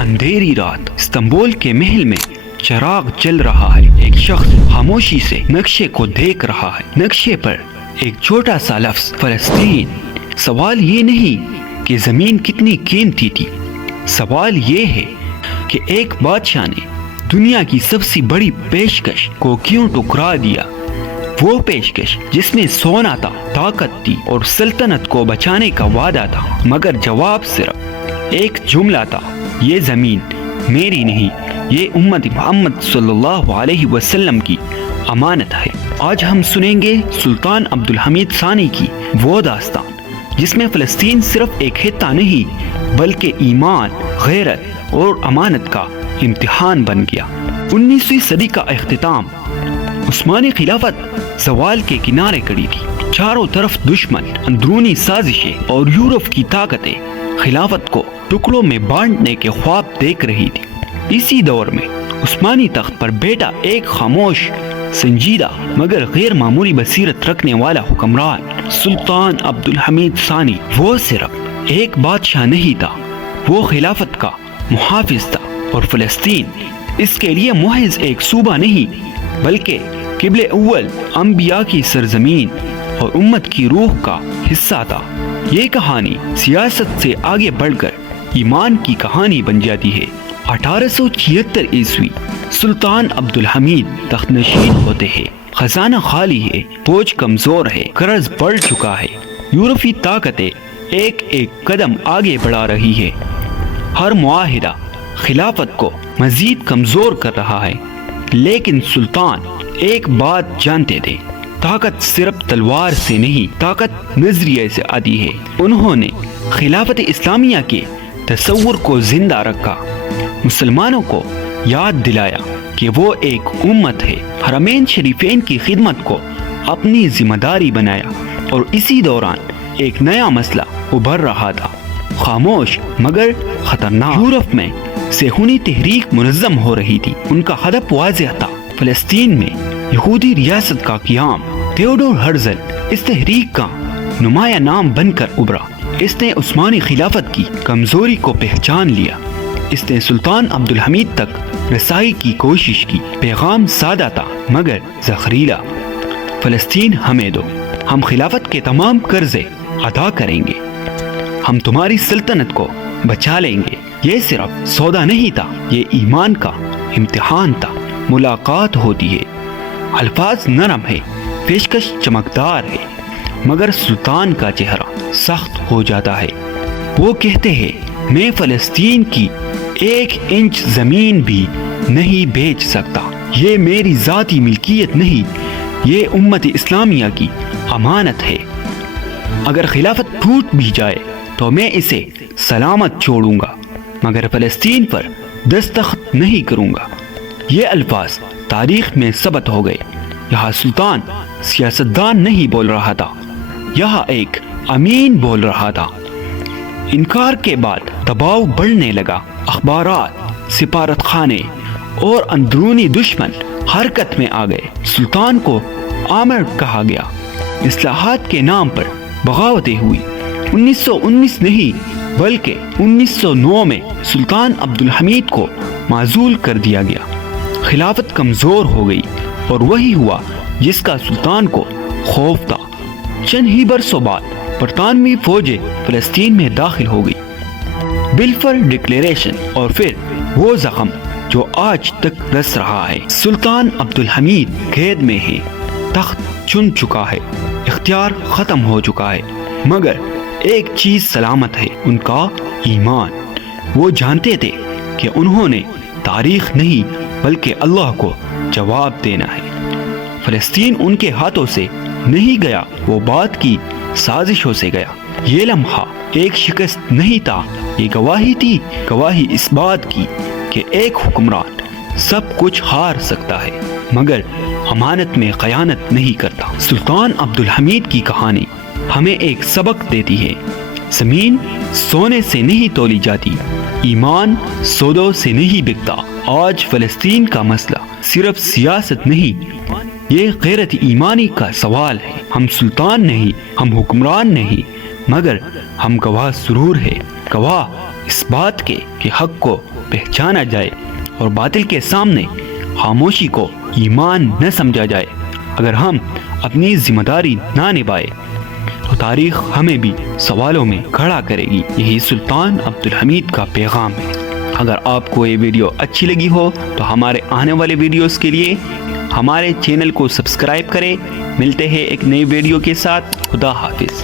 اندھیری رات استنبول کے محل میں چراغ جل رہا ہے. ایک شخص خاموشی سے نقشے کو دیکھ رہا ہے. نقشے پر ایک چھوٹا سا لفظ فلسطین. سوال یہ نہیں کہ زمین کتنی قیمتی تھی، سوال یہ ہے کہ ایک بادشاہ نے دنیا کی سب سے بڑی پیشکش کو کیوں ٹکرا دیا. وہ پیشکش جس میں سونا تھا، طاقت تھی اور سلطنت کو بچانے کا وعدہ تھا، مگر جواب صرف ایک جملہ تھا: یہ زمین میری نہیں، یہ امت محمد صلی اللہ علیہ وسلم کی امانت ہے. آج ہم سنیں گے سلطان عبدالحمید ثانی کی وہ داستان جس میں فلسطین صرف ایک خطہ نہیں بلکہ ایمان، غیرت اور امانت کا امتحان بن گیا. 19ویں صدی کا اختتام. عثمانی خلافت زوال کے کنارے کھڑی تھی. چاروں طرف دشمن، اندرونی سازشیں اور یورپ کی طاقتیں خلافت کو ٹکڑوں میں بانٹنے کے خواب دیکھ رہی تھی. اسی دور میں عثمانی تخت پر بیٹا ایک خاموش، سنجیدہ مگر غیر معمولی بصیرت رکھنے والا حکمران، سلطان عبدالحمید ثانی. وہ صرف ایک بادشاہ نہیں تھا، وہ خلافت کا محافظ تھا، اور فلسطین اس کے لیے محض ایک صوبہ نہیں بلکہ قبلِ اول، انبیاء کی سرزمین اور امت کی روح کا حصہ تھا. یہ کہانی سیاست سے آگے بڑھ کر ایمان کی کہانی بن جاتی ہے. 1876 عیسوی سلطان عبدالحمید تخت نشین ہوتے ہیں. خزانہ خالی ہے، فوج کمزور ہے، قرض بڑھ چکا ہے. یورپی طاقتیں ایک ایک قدم آگے بڑھا رہی ہے. ہر معاہدہ خلافت کو مزید کمزور کر رہا ہے. لیکن سلطان ایک بات جانتے تھے: طاقت صرف تلوار سے نہیں، طاقت نظریے سے آتی ہے. انہوں نے خلافت اسلامیہ کے تصور کو زندہ رکھا، مسلمانوں کو یاد دلایا کہ وہ ایک امت ہے، حرمین شریفین کی خدمت کو اپنی ذمہ داری بنایا. اور اسی دوران ایک نیا مسئلہ ابھر رہا تھا، خاموش مگر خطرناک. یورپ میں صہیونی تحریک منظم ہو رہی تھی. ان کا ہدف واضح تھا: فلسطین میں یہودی ریاست کا قیام. تھیوڈور ہرزل اس تحریک کا نمایاں نام بن کر ابھرا. اس نے عثمانی خلافت کی کمزوری کو پہچان لیا. اس نے سلطان عبدالحمید تک رسائی کی کوشش کی. پیغام سادہ تھا مگر زہریلا: فلسطین ہمیں دو، ہم خلافت کے تمام قرضے ادا کریں گے، ہم تمہاری سلطنت کو بچا لیں گے. یہ صرف سودا نہیں تھا، یہ ایمان کا امتحان تھا. ملاقات ہوتی ہے، الفاظ نرم ہے، پیشکش چمکدار ہے، مگر سلطان کا چہرہ سخت ہو جاتا ہے. وہ کہتے ہیں: میں فلسطین کی 1 انچ زمین بھی نہیں بیچ سکتا. یہ میری ذاتی ملکیت نہیں، یہ امت اسلامیہ کی امانت ہے. اگر خلافت ٹوٹ بھی جائے تو میں اسے سلامت چھوڑوں گا، مگر فلسطین پر دستخط نہیں کروں گا. یہ الفاظ تاریخ میں ثبت ہو گئے. یہاں سلطان سیاستدان نہیں بول رہا تھا، یہاں ایک امین بول رہا تھا. انکار کے بعد دباؤ بڑھنے لگا. اخبارات، سفارت خانے اور اندرونی دشمن حرکت میں آ گئے. سلطان کو آمر کہا گیا. اصلاحات کے نام پر بغاوتیں ہوئی. 1919 نہیں بلکہ 1909 میں سلطان عبدالحمید کو معزول کر دیا گیا. خلافت کمزور ہو گئی اور وہی ہوا جس کا سلطان کو خوف تھا. چند ہی برسوں بعد برطانوی فوجیں فلسطین میں داخل ہو گئی. بلفور ڈکلیریشن اور پھر وہ زخم جو آج تک رس رہا ہے. سلطان عبدالحمید قید میں ہے، تخت چن چکا ہے، اختیار ختم ہو چکا ہے، مگر ایک چیز سلامت ہے: ان کا ایمان. وہ جانتے تھے کہ انہوں نے تاریخ نہیں بلکہ اللہ کو جواب دینا ہے. فلسطین ان کے ہاتھوں سے نہیں گیا، وہ بات کی سازشوں سے گیا. یہ لمحہ ایک شکست نہیں تھا، یہ گواہی تھی، گواہی اس بات کی کہ ایک حکمران سب کچھ ہار سکتا ہے مگر امانت میں خیانت نہیں کرتا. سلطان عبدالحمید کی کہانی ہمیں ایک سبق دیتی ہے: زمین سونے سے نہیں تولی جاتی، ایمان سودوں سے نہیں بکتا. آج فلسطین کا مسئلہ صرف سیاست نہیں، یہ غیرت ایمانی کا سوال ہے. ہم سلطان نہیں، ہم حکمران نہیں، مگر ہم گواہ ضرور ہے، گواہ اس بات کے کہ حق کو پہچانا جائے اور باطل کے سامنے خاموشی کو ایمان نہ سمجھا جائے۔ اگر ہم اپنی ذمہ داری نہ نبھائے تو تاریخ ہمیں بھی سوالوں میں کھڑا کرے گی۔ یہی سلطان عبدالحمید کا پیغام ہے۔ اگر آپ کو یہ ویڈیو اچھی لگی ہو تو ہمارے آنے والے ویڈیوز کے لیے ہمارے چینل کو سبسکرائب کریں۔ ملتے ہیں ایک نئی ویڈیو کے ساتھ۔ خدا حافظ۔